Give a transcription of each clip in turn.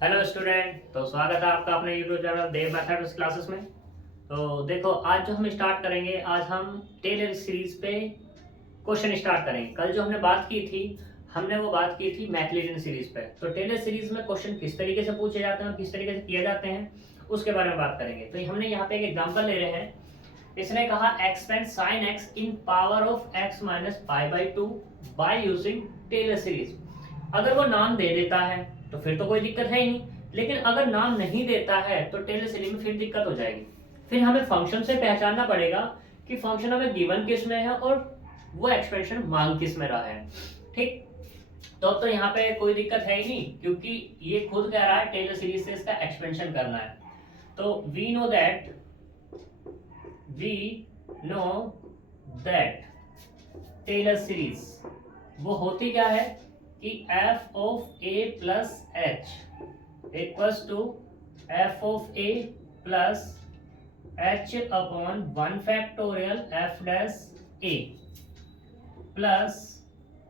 Hello student, तो स्वागत है आपका अपने यूट्यूब चैनल देव मैथमेटिक्स क्लासेस में। तो देखो, आज जो हम स्टार्ट करेंगे, आज हम टेलर सीरीज पे क्वेश्चन स्टार्ट करेंगे। कल जो हमने बात की थी, हमने वो बात की थी मैक्लैरिन सीरीज पे। तो टेलर सीरीज में क्वेश्चन किस तरीके से पूछे जाते हैं और किस तरीके से किए जाते हैं, उसके बारे में बात करेंगे। तो हमने यहाँ पे एक एग्जाम्पल ले रहे हैं। इसने कहा expand sine x in power of x minus pi by two by using Taylor series. अगर वो नाम दे देता है तो फिर तो कोई दिक्कत है ही नहीं, लेकिन अगर नाम नहीं देता है तो टेलर सीरीज में फिर दिक्कत हो जाएगी। फिर हमें फंक्शन से पहचानना पड़ेगा कि फंक्शन हमें गिवन किस में है और वो एक्सपेंशन मांग किस में रहा है। ठीक, तो अब तो यहाँ पे कोई दिक्कत है ही नहीं, क्योंकि ये खुद कह रहा है टेलर सीरीज से इसका एक्सपेंशन करना है। तो we know that Taylor series वो होती क्या है कि f of a plus h equals to f of a plus h upon 1 factorial f dash a plus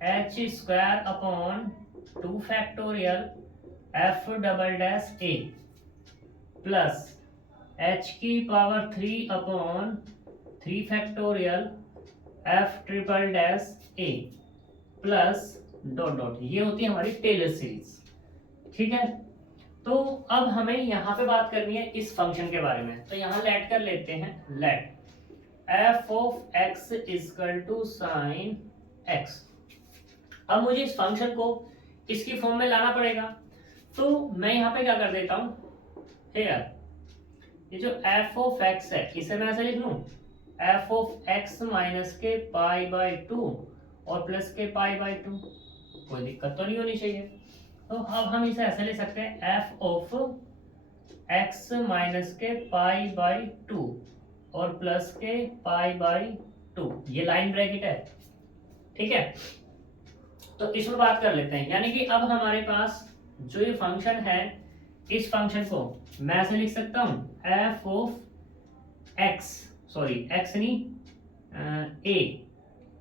h square upon 2 factorial f double dash a plus h की power 3 upon 3 factorial f triple dash a plus dot dot. ये होती है हमारी Taylor series. ठीक है, तो अब हमें यहाँ पे बात करनी है इस फंक्शन के बारे में। तो यहाँ लेट कर लेते हैं, let f of x equal to sine x। अब मुझे इस फंक्शन को इसकी फॉर्म में लाना पड़ेगा। तो मैं यहाँ पे क्या कर देता हूँ, हेयर ये जो f ऑफ x है इसे मैं ऐसे लिख लूँ, f ऑफ x माइनस के पाई बाई टू और प्लस के पाई बाई टू। कोई दिक्कत तो नहीं होनी चाहिए। तो अब हम इसे ऐसे ले सकते हैं, f ऑफ x माइनस के पाई बाई टू और प्लस के पाई बाई टू। ये लाइन ब्रैकेट है, ठीक है। तो इसमें बात कर लेते हैं, यानी कि अब हमारे पास जो ये फंक्शन है, इस फंक्शन को मैं ऐसे लिख सकता हूं, f of x, sorry x नहीं,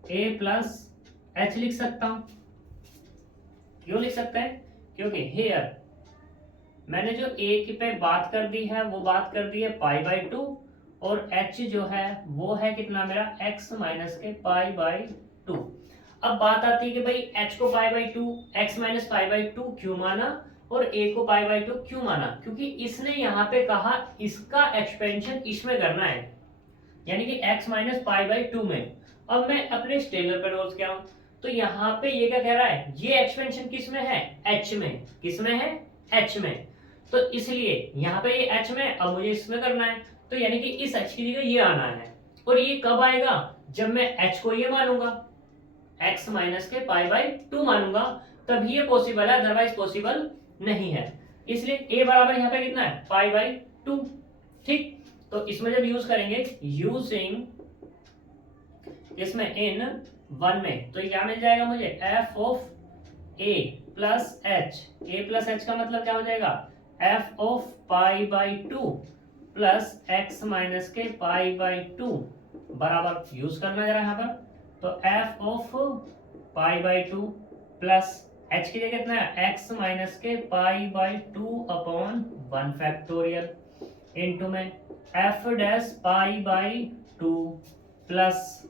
a प्लस h लिख सकता हूं। क्यों लिख सकते हैं? क्योंकि हेयर मैंने जो a की पे बात कर दी है वो बात कर दी है पाई बाई टू, और h जो है वो है कितना मेरा x माइनस के पाई बाई टू। अब बात आती है कि भाई h को पाई by to, x minus pi by to क्यों माना और a को पाई बाई टू क्यों माना? क्योंकि इसने यहाँ पे कहा इसका एक्सपेंशन इसमें करना है, यानी कि x minus pi by to में। अब मैं अपने टेलर पे रोज क्या हूं, तो यहाँ पे ये क्या कह रहा है, ये एक्सपेंशन किस में है, h में। किस में है? h में। तो इसलिए यहाँ पे ये h में, अब मुझे इसमें करना है, तो यानी कि इस h की जगह ये आना है। और ये कब आएगा? जब मैं h को ये मानूंगा, x माइनस के पाई बाई टू मानूंगा, तभी ये पॉसिबल है, अदरवाइज पॉसिबल नहीं है। इसलिए a बराबर यहाँ पे कितना है, पाई बाई टू। ठीक, तो इसमें जब यूज करेंगे, यूजिंग इसमें इन वन में, तो क्या मिल जाएगा मुझे, f of a plus H. A plus H का मतलब क्या हो जाएगा, f of pi by two plus x minus के पाई बाई टू बराबर यूज करना जरा यहाँ पर। तो f of pi by two plus h की जगह कितना है, x माइनस के पाई by two upon 1 factorial into में f dash pi by two plus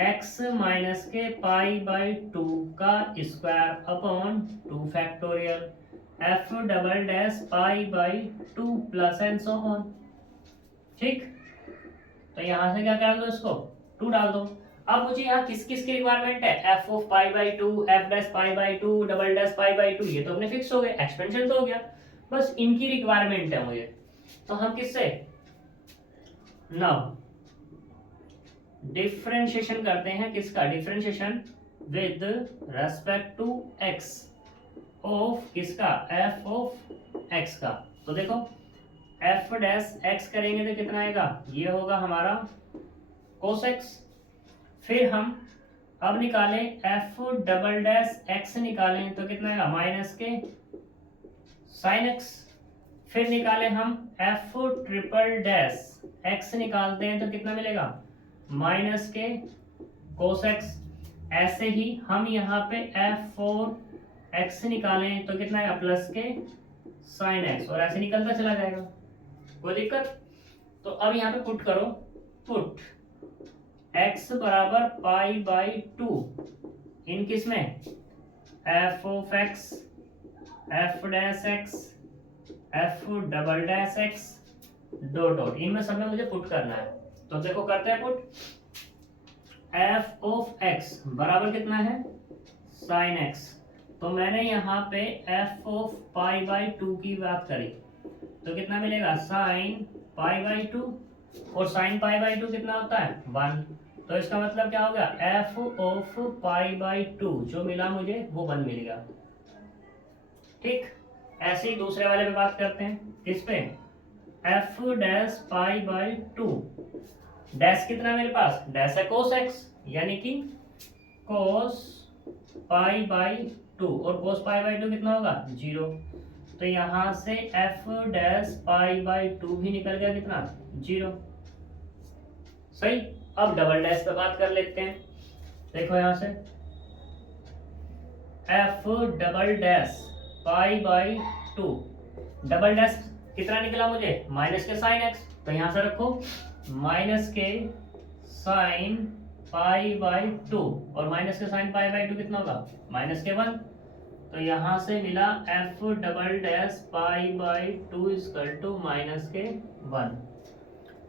x minus के पाई बाई टू का square upon 2 factorial f double dash pi by two plus and so on. ठीक, तो यहां से क्या कर दो, इसको 2 डाल दो। अब मुझे यहाँ किस किस की रिक्वायरमेंट है, f of pi by to, f dash pi by to, double dash pi by to. ये तो अपने फिक्स हो गए, एक्सपेंशन तो हो गया, बस इनकी रिक्वायरमेंट है मुझे। तो हम किससे नाउ डिफरेंशिएशन करते हैं, किसका differentiation, with respect to x of किसका, f ऑफ x का। तो देखो f डैश x करेंगे तो कितना आएगा, ये होगा हमारा cos x। फिर हम अब निकालें f डबल डैश x निकालें तो कितना आएगा, माइनस के sin x। फिर निकालें हम f ट्रिपल डैश x निकालते हैं तो कितना मिलेगा, माइनस के cos x। ऐसे ही हम यहाँ पे f4 x निकालें तो कितना आएगा, प्लस के साइन एक्स, और ऐसे निकलता चला जाएगा, कोई दिक्कत। तो अब यहाँ पे पुट करो, पुट x बराबर पाई बाई टू इन किस में, F of x, F dash x, F double dash x dot dot, इनमें सब में मुझे पुट करना है। तो देखो करते हैं पुट, एफ ऑफ एक्स बराबर कितना है, साइन एक्स। तो मैंने यहाँ पे F of pi by to की बात करी, तो कितना मिलेगा, साइन पाई बाई टू, और साइन पाई बाई टू कितना होता है, 1। तो इसका मतलब क्या हो गया, F of pi by to जो मिला मुझे वो 1 मिलेगा। ठीक, ऐसे ही दूसरे वाले पे बात करते हैं, किस पे, F dash pi by to, dash कितना मेरे पास, डैश है कोस एक्स, यानी कि कोस पाई बाई टू, और कोस पाई बाई टू कितना होगा, 0। तो यहां से F dash pi by to भी निकल गया, कितना, 0। सही। अब डबल डैश पे बात कर लेते हैं, देखो यहां से F double dash pi by to, double dash कितना निकला मुझे, माइनस के साइन एक्स, तो यहां से रखो माइनस के साइन पाई बाई टू, और माइनस के साइन पाई बाई टू कितना होगा, माइनस के 1। तो यहां से मिला f double dash pi by two equal to minus के 1।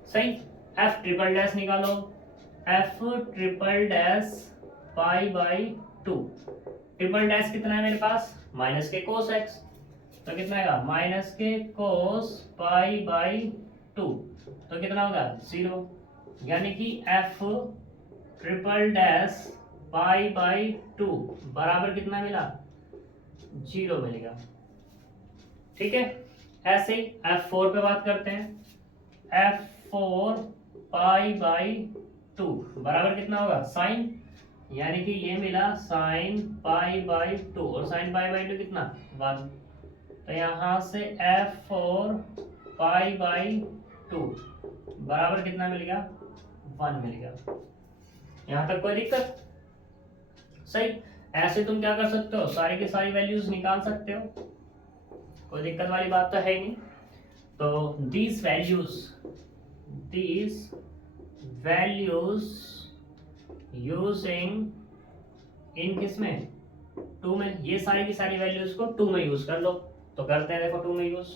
सही। एफ ट्रिपल डैश निकालो, f triple dash pi by two, triple dash कितना है मेरे पास, माइनस के कोस एक्स, तो कितना आएगा, माइनस के कोस पाई बाई टू, तो कितना होगा, 0। यानी कि F triple dash pi by to बराबर कितना मिला, 0 मिलेगा। ठीक है। ऐसे ही F4 पे बात करते हैं, F4 पाई बाई टू बराबर कितना होगा, साइन, यानी कि ये मिला साइन पाई बाई टू, और साइन पाई बाई टू कितना, 1। तो यहां से F4 पाई बाई टू बराबर कितना मिलेगा, 1 मिलेगा। यहां तक कोई दिक्कत, सही। ऐसे तुम क्या कर सकते हो, सारी की सारी वैल्यूज निकाल सकते हो, कोई दिक्कत वाली बात तो है ही नहीं। तो these values using इन किस में, 2 में, ये सारी की सारी वैल्यूज को 2 में यूज कर लो। तो करते हैं, देखो 2 में यूज,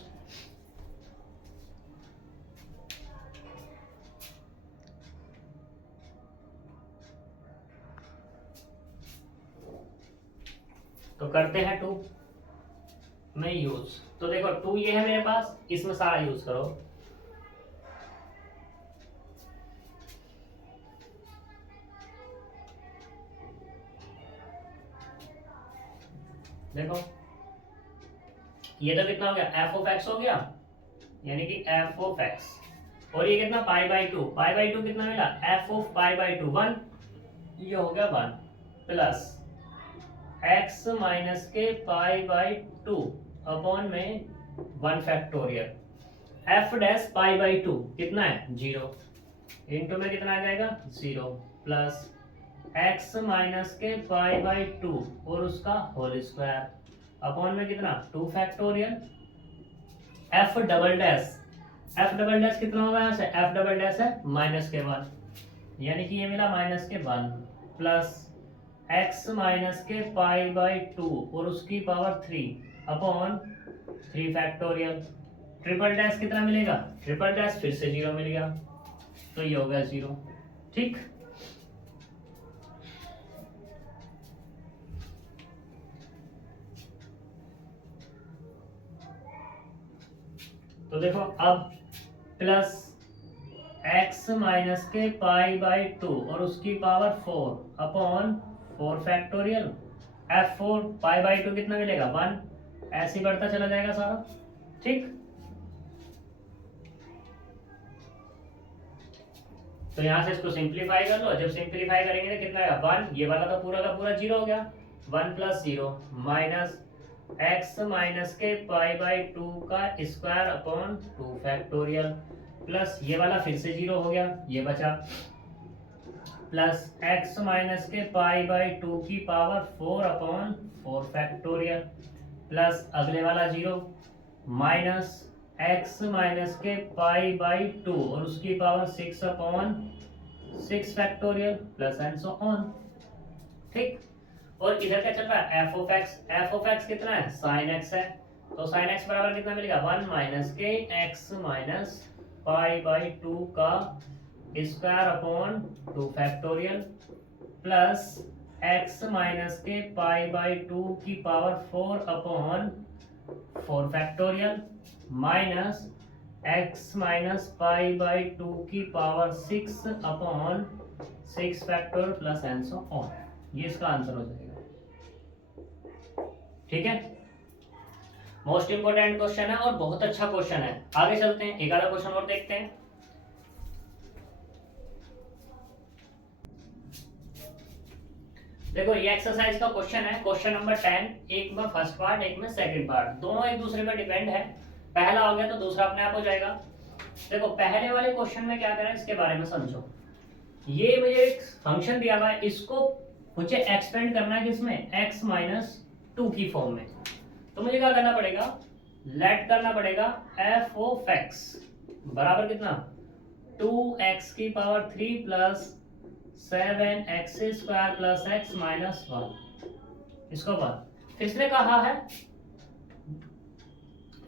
तो करते हैं 2 में यूज। तो देखो 2 ये है मेरे पास, इसमें सारा यूज करो। देखो ये तो कितना हो गया, एफ ऑफ एक्स हो गया, यानी कि एफ ऑफ एक्स, और ये कितना, पाई by to, pi by two कितना मिला, F of pi by to 1, ये हो गया 1, प्लस एक्स माइनस के पाई बाई टू अपॉन में 1 factorial, F dash pi by two कितना है, 0, इंटू में कितना आ जाएगा, 0, प्लस एक्स माइनस के पाई बाई टू और उसका होल स्क्वायर अपॉन में कितना, 2 factorial, F double dash, F double dash कितना होगा, यहाँ से एफ डबल डैश है माइनस के 1, यानी कि ये मिला माइनस के 1, प्लस एक्स माइनस के पाई बाई टू और उसकी power 3 upon 3 factorial, triple dash कितना मिलेगा, ट्रिपल डैश फिर से 0 मिल गया, तो ये हो गया 0। ठीक, तो देखो अब प्लस एक्स माइनस के पाई बाई टू और उसकी power 4 upon 4 factorial, F4 pi by two कितना मिलेगा, 1, ऐसे ही बढ़ता चला जाएगा सारा। ठीक, तो यहां से इसको सिंप्लीफाई कर लो, जब सिंप्लीफाई करेंगे तो कितना आएगा, 1, ये वाला तो पूरा का पूरा 0 हो गया, 1 प्लस 0 माइनस एक्स माइनस के पाई बाई टू का स्क्वायर अपॉन 2 फैक्टोरियल, प्लस ये वाला फिर से 0 हो गया, ये बचा, प्लस एक्स माइनस के पाई बाई टू की पावर 4 अपॉन 4 फैक्टोरियल, प्लस अगले वाला 0, माइनस एक्स माइनस के पाई बाई 2 और उसकी power 6 upon 6 factorial plus and so on. ठीक, और इधर क्या चल रहा है, एफ ऑफ एक्स कितना है, साइन एक्स है, तो साइन एक्स बराबर कितना मिलेगा, 1 माइनस के एक्स माइनस पाई बाई 2 का square upon 2 factorial plus x minus के पाई बाई 2 की power 4 upon 4 factorial minus x minus pi by 2 की power 6 upon 6 factorial plus and so on. ये इसका आंसर हो जाएगा। ठीक है, मोस्ट इंपोर्टेंट क्वेश्चन है और बहुत अच्छा क्वेश्चन है। आगे चलते हैं, एक आधा क्वेश्चन और देखते हैं। देखो ये एक्सरसाइज का क्वेश्चन है, क्वेश्चन नंबर 10, एक में फर्स्ट पार्ट एक में सेकंड पार्ट, दोनों एक दूसरे पर डिपेंड है। पहला हो गया तो दूसरा अपने आप हो जाएगा। देखो पहले वाले क्वेश्चन में क्या करना है इसके बारे में समझो। ये मुझे एक फंक्शन दिया हुआ है, इसको मुझे एक्सपेंड करना है किसमें, x माइनस 2 की फॉर्म में। तो मुझे क्या करना पड़ेगा, लेट करना पड़ेगा f ऑफ x बराबर कितना, 2x की power 3 plus 7x square plus x minus 1। इसको बाद फिर इसने कहा है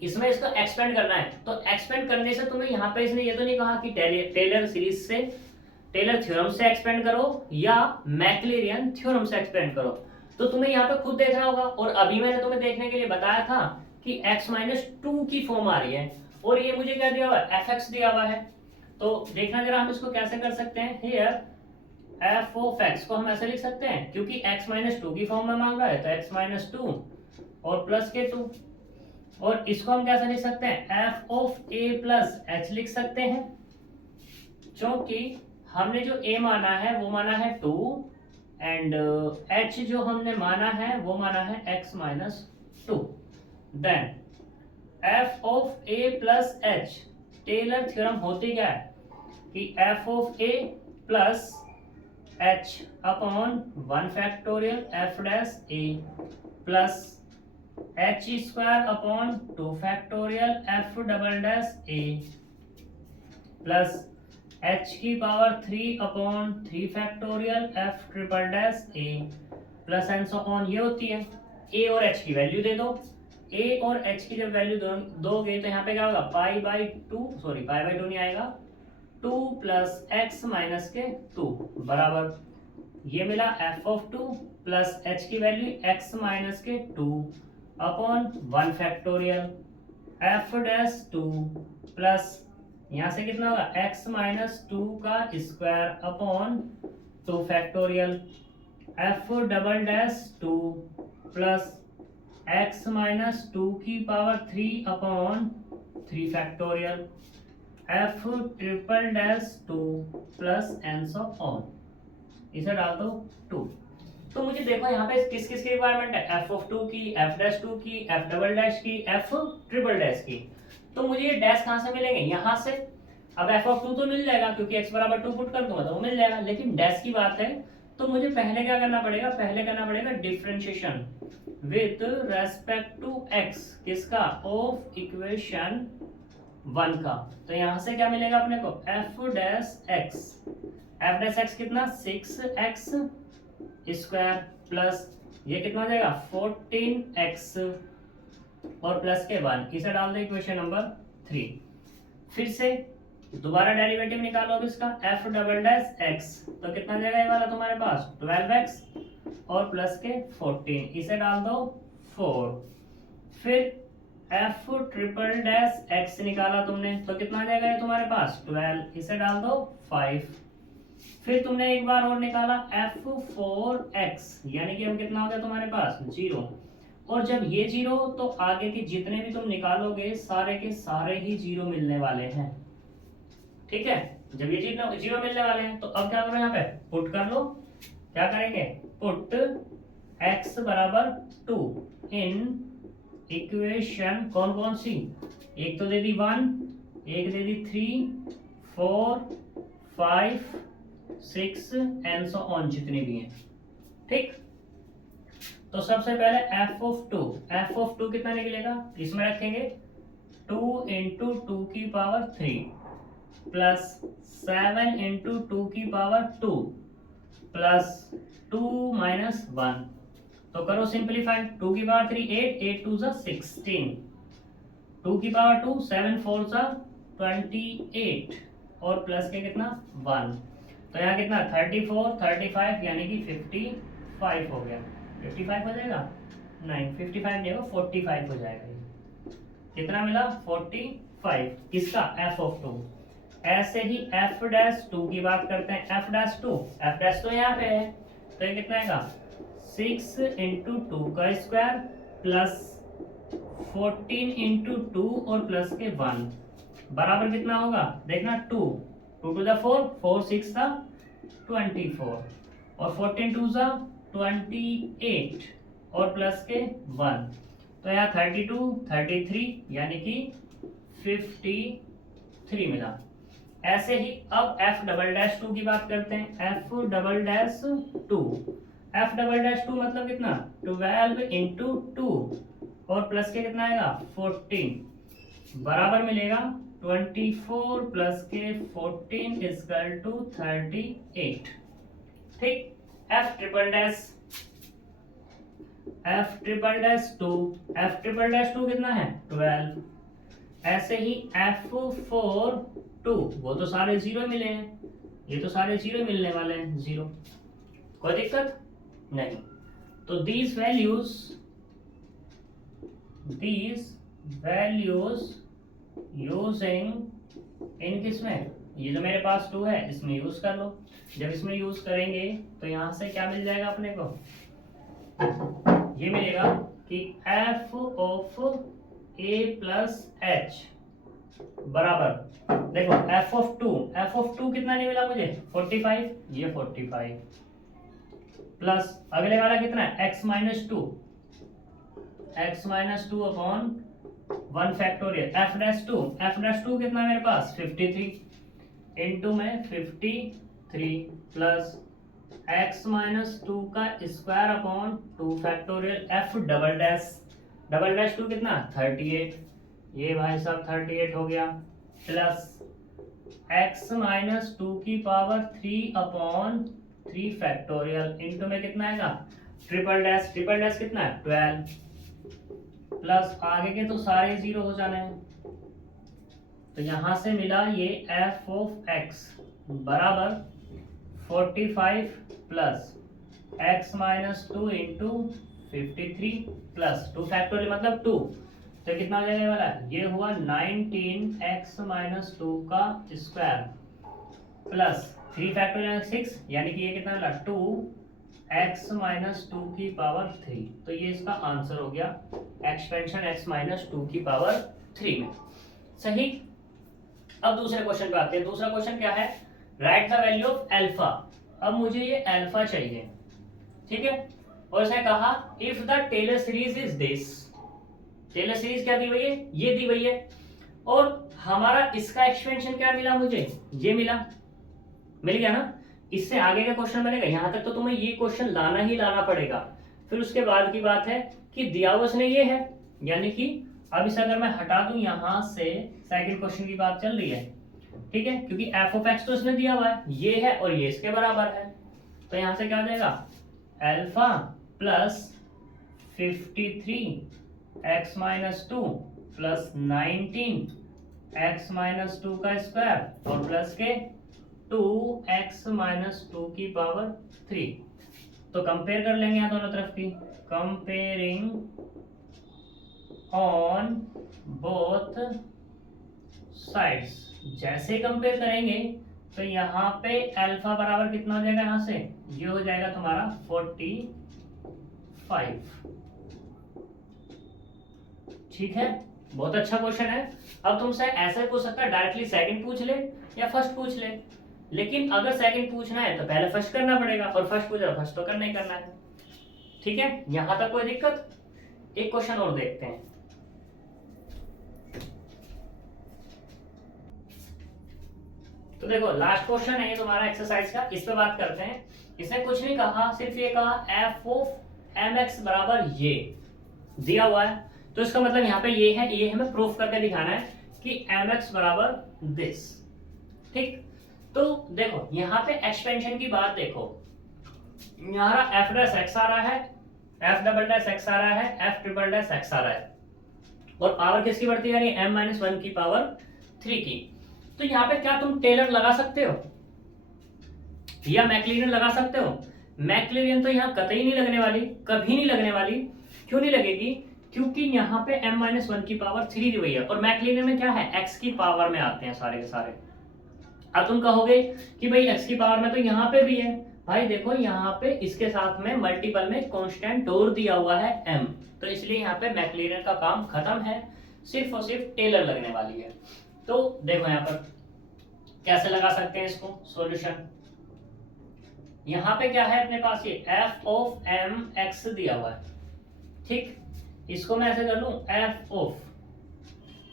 इसमें इसको एक्सपेंड करना है, तो एक्सपेंड करने से तुम्हें यहाँ पे इसने ये तो नहीं कहा कि टेलर सीरीज से, टेलर थ्योरम से एक्सपेंड करो या मैक्लेरियन थ्योरम से एक्सपेंड करो, तो तुम्हें यहाँ पे खुद देखना होगा। और अभी मैंने तुम्हें देखने के लिए बताया था कि x माइनस 2 की फॉर्म आ रही है और ये मुझे क्या दिया हुआ है, fx दिया हुआ है। तो देखना जरा हम इसको कैसे कर सकते हैं, हियर f ऑफ x को हम ऐसे लिख सकते हैं, क्योंकि x माइनस 2 की फॉर्म में मांग रहा है तो x माइनस 2 और प्लस के 2, और इसको हम कैसे लिख सकते हैं, f of a plus h लिख सकते हैं, क्योंकि हमने जो a माना है वो माना है 2 एंड h जो हमने माना है वो माना है x minus 2। Then f of a plus h, Taylor theorem होती क्या है कि f of a plus h upon 1 factorial f dash a plus h square upon 2 factorial f double dash a plus h की power 3 upon 3 factorial f triple dash a plus and so on. ये होती है, a और h की value दे दो, a और h की जब वैल्यू दोगे तो यहाँ पे क्या होगा, पाई बाई 2 नहीं आएगा, 2 प्लस एक्स माइनस के 2 बराबर ये मिला f ऑफ 2 प्लस h की वैल्यू x माइनस के 2 upon 1 factorial f dash 2 plus यहाँ से कितना होगा, x माइनस 2 का square upon 2 factorial f double dash 2 plus x minus 2 की power 3 upon 3 factorial f triple dash 2 plus and so on. इसे डाल दो 2। तो मुझे देखो यहाँ पे किस किस की रिक्वायरमेंट है, f ऑफ 2 की, f डैश 2 की, f डबल डैश की, f ट्रिपल डैश की। तो मुझे ये डैश कहाँ से मिलेंगे, यहाँ से। अब f ऑफ 2 तो मिल जाएगा क्योंकि x बराबर 2 पुट कर दूंगा तो वो मिल जाएगा, लेकिन डैश की बात है तो मुझे पहले क्या करना पड़ेगा, पहले करना पड़ेगा differentiation with respect to x, किसका, ऑफ इक्वेशन 1 का। तो यहां से क्या मिलेगा अपने को, f डैश x कितना, 6x स्क्वायर प्लस ये कितना हो जाएगा 14x और प्लस के 1, इसे डाल दो इक्वेशन नंबर 3। फिर से दोबारा डेरिवेटिव निकालो अब इसका, f डबल डैश x, तो कितना जाएगा ये वाला तुम्हारे पास 12x और प्लस के 14, इसे डाल दो 4। फिर f ट्रिपल डैश x निकाला तुमने तो कितना आ जाएगा ये तुम्हारे पास 12, इसे डाल दो 5। फिर तुमने एक बार और निकाला f4x, यानी कि अब कितना हो गया तुम्हारे पास 0, और जब ये 0 तो आगे के जितने भी तुम निकालोगे सारे के सारे ही 0 मिलने वाले हैं। ठीक है, जब ये 0 मिलने वाले हैं तो अब क्या करो, यहाँ पे पुट कर लो। क्या करेंगे, पुट x बराबर 2 इन इक्वेशन कौन कौन सी, एक तो दे दी 1, एक दे दी 3, 4, 5, 6 एंड सो ऑन, जितने भी हैं। ठीक, तो सबसे पहले f ऑफ 2 कितना निकलेगा, इसमें रखेंगे 2 इंटू 2 की पावर 3 प्लस 7 इंटू 2 की पावर 2 प्लस 2 माइनस 1। तो करो सिंप्लीफाई, 2 की पावर 3 8, 8 2 जा 16, 2 की पावर 2 7 4 जा 28 और प्लस के कितना 1। तो यहाँ कितना 34 35 यानी कि 55 हो गया। 55 हो जाएगा, नहीं 55 नहीं होगा, 45 हो जाएगा। कितना मिला 45, किसका f ऑफ 2। ऐसे ही f डैश 2 की बात करते हैं, f डैश 2, f डैश तो यहाँ पे है, तो ये कितना आएगा 6 इंटू 2 का स्क्वायर प्लस 14 इंटू 2 और प्लस के 1 बराबर कितना होगा देखना 2 2 टू द 4 4 6 का 24 और 14 टू ज़ा 28 और प्लस के 1। तो यहाँ 32 33 यानी कि 53 मिला। ऐसे ही अब f डबल डैश 2 की बात करते हैं, f double dash 2, f double dash 2 मतलब कितना 12 इंटू 2 और प्लस के कितना आएगा 14 बराबर मिलेगा 24 प्लस के 14 इक्वल टू 38। ठीक, f triple dash 2, f triple dash 2 कितना है 12। ऐसे ही f4 2, वो तो सारे जीरो मिले हैं, ये तो सारे जीरो मिलने वाले हैं, जीरो, कोई दिक्कत नहीं। तो these values using इन किसमें, ये जो मेरे पास 2 है इसमें यूज कर लो। जब इसमें यूज करेंगे तो यहां से क्या मिल जाएगा अपने को, ये मिलेगा कि f of a plus h बराबर, देखो f ऑफ 2 कितना नहीं मिला मुझे 45, ये 45 प्लस अगले वाला कितना है x minus 2 upon 1 factorial f dash 2 कितना है मेरे पास 53 इंटू में 53 प्लस x माइनस 2 का square upon 2 factorial f double dash 2 कितना 38, ये भाई साहब 38 हो गया, प्लस x माइनस 2 की पावर 3 अपॉन 3 फैक्टोरियल इंटू में कितना आएगा ट्रिपल डैश कितना है 12 प्लस आगे के तो सारे जीरो हो जाने हैं। तो यहां से मिला ये f ऑफ x बराबर 45 plus x minus 2 into 53 plus 2 factorial मतलब 2, तो कितना हो जाने वाला है, ये हुआ 19x माइनस 2 का स्क्वायर प्लस 3 फैक्टोरियल 6 यानी कि ये कितना मिला 2x माइनस 2 की पावर 3। तो ये इसका आंसर हो गया एक्सपेंशन x माइनस 2 की पावर 3 में। सही। अब दूसरे क्वेश्चन पे आते हैं। दूसरा क्वेश्चन क्या है, right the value of alpha. अब मुझे ये अल्फा चाहिए, ठीक है, और इसने कहा if the Taylor series is this, Taylor series क्या दी हुई है, ये दी हुई है, और हमारा इसका एक्सपेंशन क्या मिला मुझे, ये मिल गया ना। इससे आगे का क्वेश्चन बनेगा, यहां तक तो तुम्हें ये क्वेश्चन लाना ही लाना पड़ेगा। फिर उसके बाद की बात है कि दिया हुआ उसने ये है, यानी कि अब इसे अगर मैं हटा दूं यहां से, सेकंड क्वेश्चन की बात चल रही है, ठीक है, क्योंकि f ऑफ x तो इसने दिया हुआ है, ये है और ये इसके बराबर है। तो यहां से क्या हो जाएगा alpha plus 53 x minus 2 plus 19 x minus 2 का स्क्वायर और प्लस के 2x माइनस 2 की पावर 3। तो कंपेयर कर लेंगे यहाँ दोनों तरफ की, कंपेयरिंग ऑन बोथ साइड्स। जैसे कंपेयर करेंगे तो यहाँ पे अल्फा बराबर कितना हो जाएगा, यहाँ से ये हो जाएगा तुम्हारा 45। ठीक है, बहुत अच्छा क्वेश्चन है। अब तुमसे ऐसा पूछ सकता है डायरेक्टली सेकंड पूछ ले या फर्स्ट पूछ ले, लेकिन अगर सेकंड पूछना है तो पहले फर्स्ट करना पड़ेगा, और फर्स्ट पूछ रहा फर्स्ट तो करना ही करना है। ठीक है, यहां तक कोई दिक्कत। एक क्वेश्चन और देखते हैं। तो देखो लास्ट क्वेश्चन है ये तुम्हारा एक्सरसाइज का, इस पे बात करते हैं। इसने कुछ नहीं कहा, सिर्फ ये कहा f ऑफ mx बराबर ये दिया हुआ है। तो इसका मतलब यहाँ पे ये हमें प्रूफ करके दिखाना है कि mx बराबर दिस। ठीक, तो देखो यहाँ पे एक्सपेंशन की बात देखो, यहाँ एफ डैश एक्स आ रहा है, एफ डबल डैश एक्स आ रहा है, एफ ट्रिपल डैश एक्स आ रहा है, और पावर किसकी बढ़ती जा रही है, m-1 की पावर 3 की। तो यहाँ पे क्या तुम टेलर लगा सकते हो या मैक्लैरिन लगा सकते हो? मैक्लैरिन तो यहाँ कतई नहीं लगने वाली, कभी नहीं लगने वाली। क्यों नहीं लगेगी? क्योंकि यहाँ पे m-1 की पावर 3 दी हुई है, और मैक्लैरिन में क्या है, x की पावर में आते हैं सारे के सारे। अब तुम कहोगे कि भाई x की पावर में तो यहाँ पे भी है, भाई देखो यहाँ पे इसके साथ में मल्टीपल में कांस्टेंट डोर दिया हुआ है m, तो इसलिए यहाँ पे मैक्लैरिन का काम खत्म है, सिर्फ और सिर्फ टेलर लगने वाली है। तो देखो यहाँ पर कैसे लगा सकते हैं इसको सॉल्यूशन। यहाँ पे क्या है अपने पास, ये f ऑफ mx दिया हुआ है। ठीक, इसको मैं ऐसे कर लूं f ऑफ,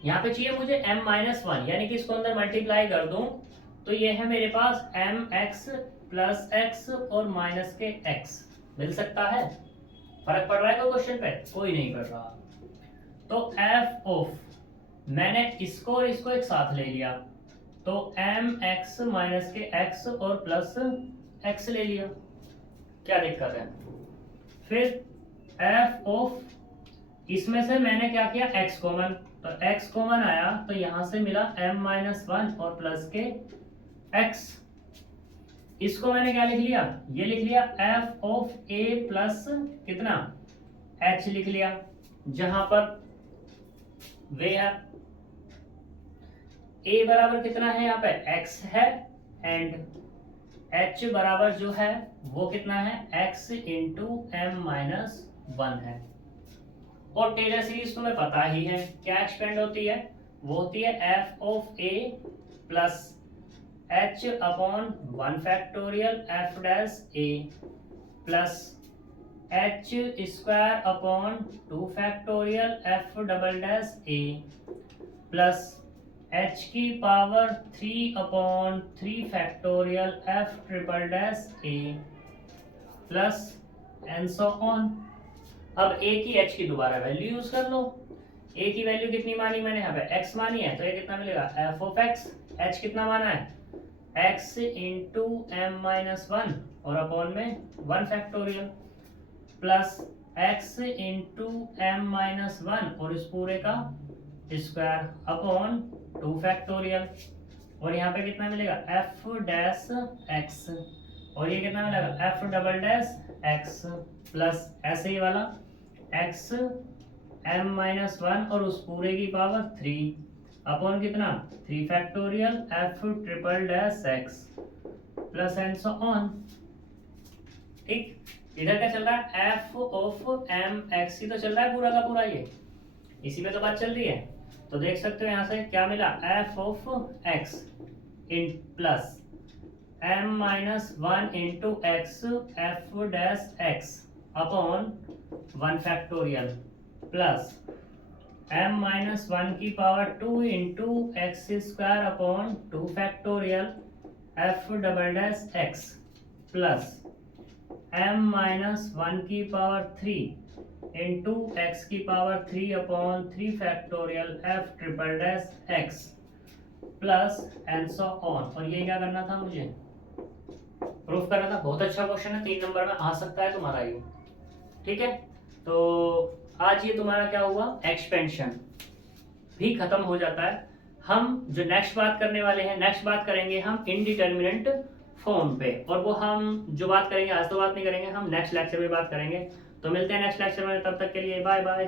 यहाँ पे चाहिए मुझे m-1, यानी कि इसको अंदर मल्टीप्लाई कर दूं तो ये है मेरे पास mx प्लस x और माइनस के x मिल सकता है। फर्क पड़ रहा है कोई क्वेश्चन पे? कोई नहीं पड़ रहा। तो f ऑफ, मैंने इसको और इसको एक साथ ले लिया, तो mx माइनस के x और प्लस x ले लिया, क्या दिक्कत है? फिर f ऑफ, इसमें से मैंने क्या किया, x कॉमन, तो x कॉमन आया तो यहां से मिला m-1 और प्लस के x। इसको मैंने क्या लिख लिया, ये लिख लिया f ऑफ a प्लस कितना h लिख लिया, जहां पर वे है a बराबर कितना है, यहाँ पे x है, एंड h बराबर जो है वो कितना है, x इंटू m-1 है। और टेलर सीरीज तुम्हें पता ही है क्या एक्सपेंड होती है, वो होती है f of a plus h upon 1 factorial f dash a plus h square upon 2 factorial f double dash a plus h की power 3 upon 3 factorial f triple dash a plus and so on. अब a की h की दोबारा value use कर लो। a की value कितनी मानी मैंने, यहाँ पे x मानी है, तो ये कितना मिलेगा, f ऑफ x, h कितना माना है, x इंटू m-1 और अपॉन में 1 factorial plus x into m-1 और इस पूरे का स्क्वायर अपॉन 2 फैक्टोरियल, और यहाँ पे कितना मिलेगा, f डैश x, और ये कितना मिलेगा, f double dash x plus ऐसे ही वाला x m-1 और उस पूरे की पावर 3 अपॉन कितना, 3 factorial f triple dash x plus and so on. ठीक, इधर क्या चल रहा है, f ऑफ mx ही तो चल रहा है पूरा का पूरा, ये इसी में तो बात चल रही है। तो देख सकते हो यहाँ से क्या मिला, f of x in plus m-1 into x f dash x upon 1 factorial plus m-1 की power 2 into x square upon 2 factorial f double dash x plus m-1 की पावर 3 इंटू एक्स की power 3 upon 3 factorial f triple dash x plus and so on. और ये क्या करना था, मुझे proof करना था। बहुत अच्छा क्वेश्चन है, 3 नंबर में आ सकता है तुम्हारा ये। ठीक है, तो आज ये तुम्हारा क्या हुआ, एक्सपेंशन भी खत्म हो जाता है। हम जो नेक्स्ट बात करने वाले हैं, नेक्स्ट बात करेंगे हम इनडिटर्मिनेंट फॉर्म पे, और वो हम जो बात करेंगे आज तो बात नहीं करेंगे, हम नेक्स्ट लेक्चर में बात करेंगे। तो मिलते हैं नेक्स्ट लेक्चर में, तब तक के लिए बाय बाय।